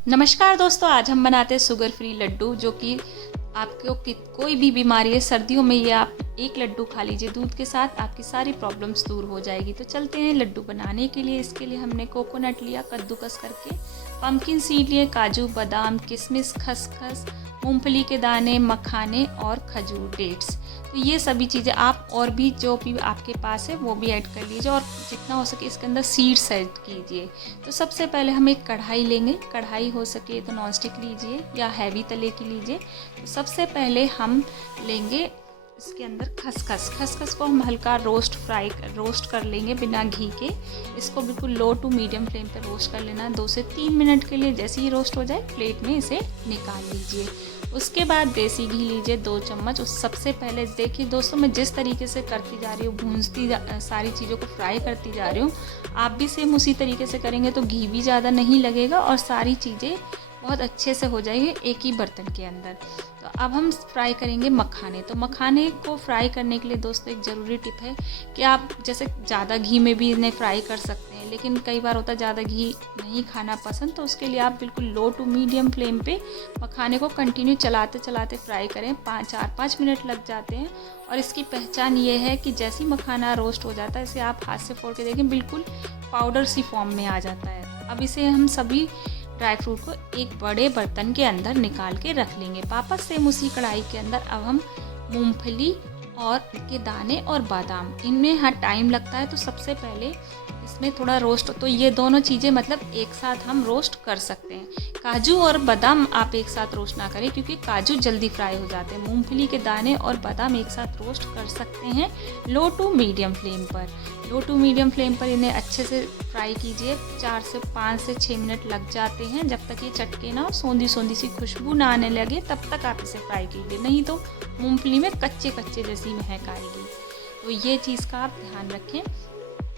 नमस्कार दोस्तों, आज हम बनाते हैं शुगर फ्री लड्डू जो कि आपको कोई भी बीमारी है सर्दियों में ये आप एक लड्डू खा लीजिए दूध के साथ, आपकी सारी प्रॉब्लम्स दूर हो जाएगी। तो चलते हैं लड्डू बनाने के लिए। इसके लिए हमने कोकोनट लिया कद्दूकस करके, पम्पकिन सीड लिए, काजू बादाम किशमिश खसखस, मूंगफली के दाने, मखाने और खजूर डेट्स। तो ये सभी चीज़ें आप और भी जो भी आपके पास है वो भी ऐड कर लीजिए और जितना हो सके इसके अंदर सीड्स ऐड कीजिए। तो सबसे पहले हम एक कढ़ाई लेंगे, कढ़ाई हो सके तो नॉन स्टिक लीजिए या हैवी तले की लीजिए। तो सबसे पहले हम लेंगे इसके अंदर खसखस को हम हल्का रोस्ट कर लेंगे बिना घी के। इसको बिल्कुल लो टू मीडियम फ्लेम पर रोस्ट कर लेना 2 से 3 मिनट के लिए। जैसे ही रोस्ट हो जाए प्लेट में इसे निकाल लीजिए। उसके बाद देसी घी लीजिए 2 चम्मच। उस सबसे पहले देखिए दोस्तों, मैं जिस तरीके से करती जा रही हूँ, सारी चीज़ों को फ्राई करती जा रही हूँ, आप भी सेम उसी तरीके से करेंगे तो घी भी ज़्यादा नहीं लगेगा और सारी चीज़ें बहुत अच्छे से हो जाएगी एक ही बर्तन के अंदर। तो अब हम फ्राई करेंगे मखाने। तो मखाने को फ्राई करने के लिए दोस्तों एक ज़रूरी टिप है कि आप जैसे ज़्यादा घी में भी इन्हें फ्राई कर सकते हैं, लेकिन कई बार होता है ज़्यादा घी नहीं खाना पसंद, तो उसके लिए आप बिल्कुल लो टू मीडियम फ्लेम पे मखाने को कंटिन्यू चलाते चलाते फ्राई करें। 4-5 मिनट लग जाते हैं। और इसकी पहचान ये है कि जैसे ही मखाना रोस्ट हो जाता है इसे आप हाथ से फोड़ के देखें, बिल्कुल पाउडर सी फॉर्म में आ जाता है। अब इसे हम सभी ड्राई फ्रूट को एक बड़े बर्तन के अंदर निकाल के रख लेंगे। वापस सेम उसी कढ़ाई के अंदर अब हम मूंगफली और के दाने और बादाम, इनमें हाँ टाइम लगता है तो सबसे पहले इसमें थोड़ा रोस्ट, तो ये दोनों चीज़ें मतलब एक साथ हम रोस्ट कर सकते हैं। काजू और बादाम आप एक साथ रोस्ट ना करें क्योंकि काजू जल्दी फ्राई हो जाते हैं। मूंगफली के दाने और बादाम एक साथ रोस्ट कर सकते हैं लो टू मीडियम फ्लेम पर। लो टू मीडियम फ्लेम पर इन्हें अच्छे से फ्राई कीजिए। 4 से 5 से 6 मिनट लग जाते हैं। जब तक ये चटके ना, सौंधी सौंधी सी खुशबू ना आने लगे तब तक आप इसे फ्राई कीजिए, नहीं तो मूंगफली में कच्चे कच्चे जैसी महक आएगी। तो ये चीज़ का आप ध्यान रखें।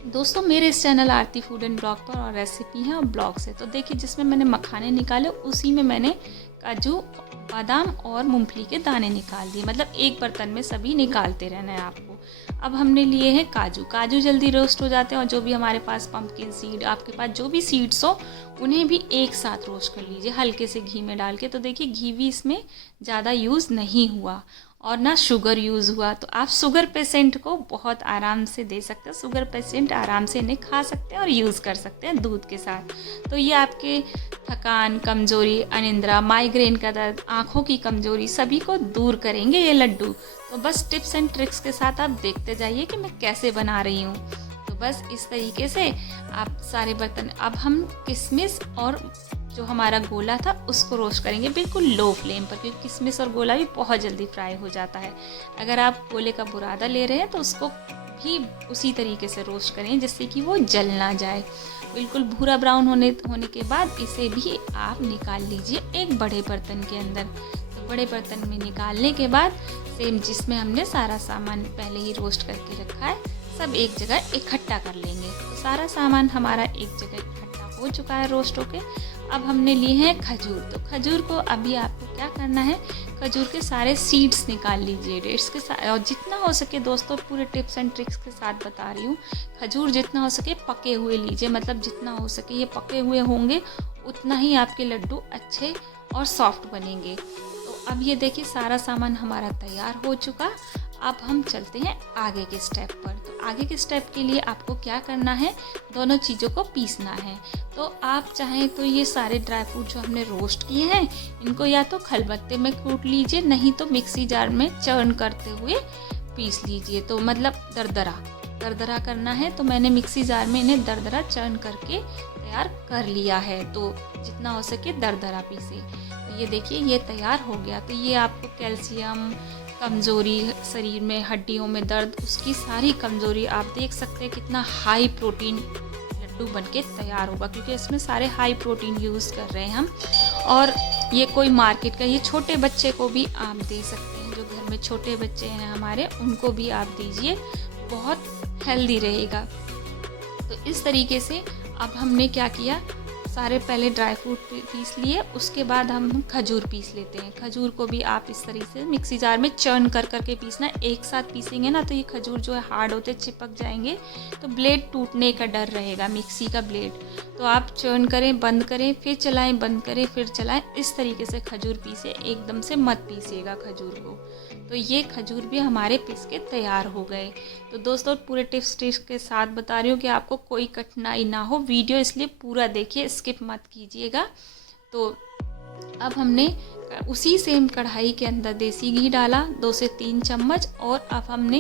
दोस्तों मेरे इस channel Aarti food and blog पर और रेसिपी हैं और ब्लॉग्स है, तो देखिए जिसमें मैंने मखाने निकाले उसी में मैंने काजू बादाम और मूंगफली के दाने निकाल दिए। मतलब एक बर्तन में सभी निकालते रहना है आपको। अब हमने लिए हैं काजू जल्दी रोस्ट हो जाते हैं। और जो भी हमारे पास पम्पकिन सीड, आपके पास जो भी सीड्स हो उन्हें भी एक साथ रोस्ट कर लीजिए हल्के से घी में डाल के। तो देखिए घी भी इसमें ज़्यादा यूज़ नहीं हुआ और ना शुगर यूज़ हुआ। तो आप शुगर पेशेंट को बहुत आराम से दे सकते हैं। शुगर पेशेंट आराम से इन्हें खा सकते हैं और यूज़ कर सकते हैं दूध के साथ। तो ये आपके थकान, कमज़ोरी, अनिद्रा, माइग्रेन का दर्द, आँखों की कमज़ोरी सभी को दूर करेंगे ये लड्डू। तो बस टिप्स एंड ट्रिक्स के साथ आप देखते जाइए कि मैं कैसे बना रही हूँ। तो बस इस तरीके से आप सारे बर्तन, अब हम किशमिश और जो हमारा गोला था उसको रोस्ट करेंगे बिल्कुल लो फ्लेम पर, क्योंकि किशमिश और गोला भी बहुत जल्दी फ्राई हो जाता है। अगर आप गोले का बुरादा ले रहे हैं तो उसको भी उसी तरीके से रोस्ट करें जिससे कि वो जल ना जाए। बिल्कुल भूरा ब्राउन होने के बाद इसे भी आप निकाल लीजिए एक बड़े बर्तन के अंदर। तो बड़े बर्तन में निकालने के बाद सेम जिसमें हमने सारा सामान पहले ही रोस्ट करके रखा है सब एक जगह इकट्ठा कर लेंगे। तो सारा सामान हमारा एक जगह इकट्ठा हो चुका है रोस्ट होके। अब हमने लिए हैं खजूर। तो खजूर को अभी आपको क्या करना है, खजूर के सारे सीड्स निकाल लीजिए डेट्स के साथ। और जितना हो सके दोस्तों, पूरे टिप्स एंड ट्रिक्स के साथ बता रही हूँ, खजूर जितना हो सके पके हुए लीजिए। मतलब जितना हो सके ये पके हुए होंगे उतना ही आपके लड्डू अच्छे और सॉफ्ट बनेंगे। तो अब ये देखिए सारा सामान हमारा तैयार हो चुका। अब हम चलते हैं आगे के स्टेप पर। तो आगे के स्टेप के लिए आपको क्या करना है, दोनों चीज़ों को पीसना है। तो आप चाहें तो ये सारे ड्राई फ्रूट जो हमने रोस्ट किए हैं इनको या तो खलबत्ते में कूट लीजिए, नहीं तो मिक्सी जार में चर्न करते हुए पीस लीजिए। तो मतलब दरदरा करना है। तो मैंने मिक्सी जार में इन्हें दरदरा चर्न करके तैयार कर लिया है। तो जितना हो सके दरदरा पीसे। तो ये देखिए ये तैयार हो गया। तो ये आपको कैल्शियम, कमज़ोरी, शरीर में हड्डियों में दर्द, उसकी सारी कमज़ोरी आप देख सकते हैं कितना हाई प्रोटीन लड्डू बनके तैयार होगा, क्योंकि इसमें सारे हाई प्रोटीन यूज़ कर रहे हैं हम। और ये कोई मार्केट का, ये छोटे बच्चे को भी आप दे सकते हैं। जो घर में छोटे बच्चे हैं हमारे उनको भी आप दीजिए, बहुत हेल्दी रहेगा। तो इस तरीके से अब हमने क्या किया, सारे पहले ड्राई फ्रूट पीस लिए, उसके बाद हम खजूर पीस लेते हैं। खजूर को भी आप इस तरीके से मिक्सी जार में चर्न करके पीसना। एक साथ पीसेंगे ना तो ये खजूर जो है हार्ड होते चिपक जाएंगे, तो ब्लेड टूटने का डर रहेगा, मिक्सी का ब्लेड। तो तो आप चर्न करें, बंद करें, फिर चलाएं, बंद करें, फिर चलाएं। इस तरीके से खजूर पीसे, एकदम से मत पीसिएगा खजूर को। तो ये खजूर भी हमारे पीस के तैयार हो गए। तो दोस्तों पूरे टिप्स ट्रिक्स के साथ बता रही हूँ कि आपको कोई कठिनाई ना हो। वीडियो इसलिए पूरा देखिए, स्किप मत कीजिएगा। तो अब हमने उसी सेम कढ़ाई के अंदर देसी घी डाला 2 से 3 चम्मच, और अब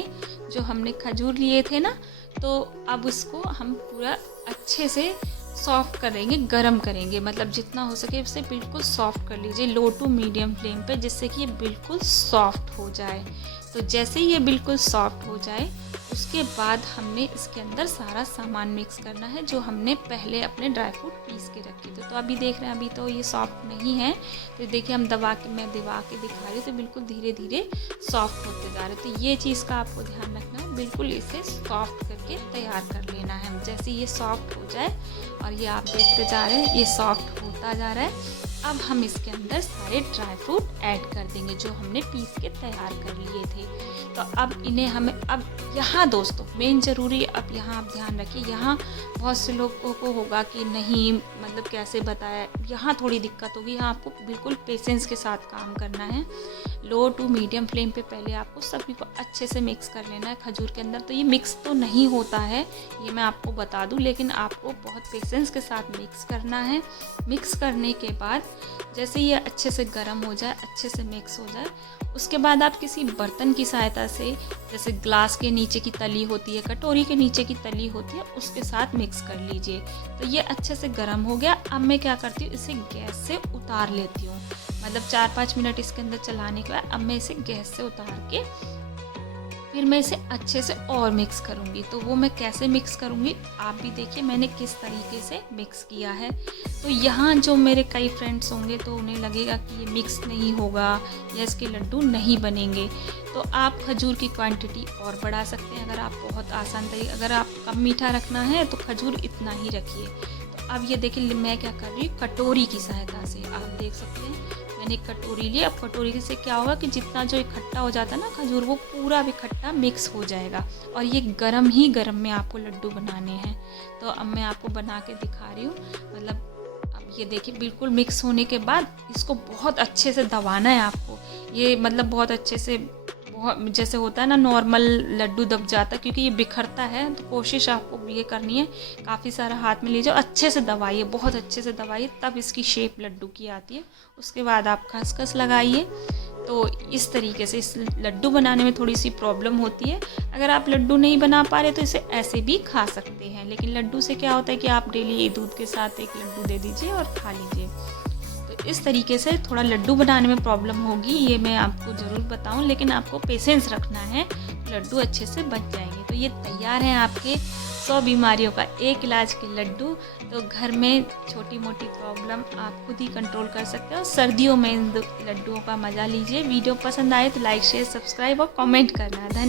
जो हमने खजूर लिए थे ना, तो अब उसको हम पूरा अच्छे से सॉफ्ट करेंगे, गरम करेंगे। मतलब जितना हो सके उसे बिल्कुल सॉफ्ट कर लीजिए, लो टू मीडियम फ्लेम पे, जिससे कि ये बिल्कुल सॉफ्ट हो जाए। तो जैसे ही ये बिल्कुल सॉफ्ट हो जाए, उसके बाद हमने इसके अंदर सारा सामान मिक्स करना है जो हमने पहले अपने ड्राई फ्रूट पीस के रखे थे। तो अभी देख रहे हैं, अभी तो ये सॉफ्ट नहीं है। तो देखिए हम मैं दबा के दिखा रही हूँ, तो बिल्कुल धीरे धीरे सॉफ्ट होते जा रहे। तो ये चीज़ का आपको ध्यान रखना है, बिल्कुल इसे सॉफ्ट करके तैयार कर लेना है। जैसे ये सॉफ्ट हो जाए, और ये आप देखते जा रहे हैं ये सॉफ्ट होता जा रहा है, अब हम इसके अंदर सारे ड्राई फ्रूट ऐड कर देंगे जो हमने पीस के तैयार कर लिए थे। तो अब इन्हें हमें, अब यहाँ दोस्तों मेन ज़रूरी, अब यहाँ आप ध्यान रखिए, यहाँ बहुत से लोगों को होगा कि नहीं मतलब कैसे बताया, यहाँ थोड़ी दिक्कत होगी। यहाँ आपको बिल्कुल पेशेंस के साथ काम करना है। लो टू मीडियम फ्लेम पे पहले आपको सभी को अच्छे से मिक्स कर लेना है खजूर के अंदर। तो ये मिक्स तो नहीं होता है, ये मैं आपको बता दूं, लेकिन आपको बहुत पेशेंस के साथ मिक्स करना है। मिक्स करने के बाद जैसे ये अच्छे से गर्म हो जाए, अच्छे से मिक्स हो जाए, उसके बाद आप किसी बर्तन की सहायता से, जैसे ग्लास के नीचे की तली होती है, कटोरी के नीचे की तली होती है, उसके साथ मिक्स कर लीजिए। तो ये अच्छे से गर्म हो गया। अब मैं क्या करती हूँ, इसे गैस से उतार लेती हूँ। मतलब 4-5 मिनट इसके अंदर चलाने के बाद अब मैं इसे गैस से उतार के फिर मैं इसे अच्छे से और मिक्स करूँगी। तो वो मैं कैसे मिक्स करूँगी आप भी देखिए मैंने किस तरीके से मिक्स किया है। तो यहाँ जो मेरे कई फ्रेंड्स होंगे तो उन्हें लगेगा कि ये मिक्स नहीं होगा या इसके लड्डू नहीं बनेंगे, तो आप खजूर की क्वांटिटी और बढ़ा सकते हैं। अगर आप बहुत आसान तरीके, अगर आप कम मीठा रखना है तो खजूर इतना ही रखिए। तो अब ये देखिए मैं क्या कर रही हूँ, कटोरी की सहायता से, आप देख सकते हैं मैंने एक कटोरी ली। अब कटोरी से क्या होगा कि जितना जो इकट्ठा हो जाता है ना खजूर, वो पूरा इकट्ठा मिक्स हो जाएगा। और ये गरम ही गरम में आपको लड्डू बनाने हैं। तो अब मैं आपको बना के दिखा रही हूँ। मतलब अब ये देखिए बिल्कुल मिक्स होने के बाद इसको बहुत अच्छे से दबाना है आपको। ये मतलब बहुत अच्छे से, बहुत जैसे होता है ना नॉर्मल लड्डू दब जाता है, क्योंकि ये बिखरता है। तो कोशिश आपको ये करनी है, काफ़ी सारा हाथ में लीजिए, अच्छे से दबाइए, बहुत अच्छे से दबाइए, तब इसकी शेप लड्डू की आती है। उसके बाद आप खसखस लगाइए। तो इस तरीके से इस लड्डू बनाने में थोड़ी सी प्रॉब्लम होती है। अगर आप लड्डू नहीं बना पा रहे तो इसे ऐसे भी खा सकते हैं, लेकिन लड्डू से क्या होता है कि आप डेली दूध के साथ एक लड्डू दे दीजिए और खा लीजिए। तो इस तरीके से थोड़ा लड्डू बनाने में प्रॉब्लम होगी, ये मैं आपको ज़रूर बताऊं, लेकिन आपको पेशेंस रखना है, लड्डू अच्छे से बन जाएंगे। तो ये तैयार हैं आपके 100 बीमारियों का एक इलाज के लड्डू। तो घर में छोटी मोटी प्रॉब्लम आप खुद ही कंट्रोल कर सकते हो। सर्दियों में इन लड्डुओं का मज़ा लीजिए। वीडियो पसंद आए तो लाइक शेयर सब्सक्राइब और कमेंट करना। धन्यवाद।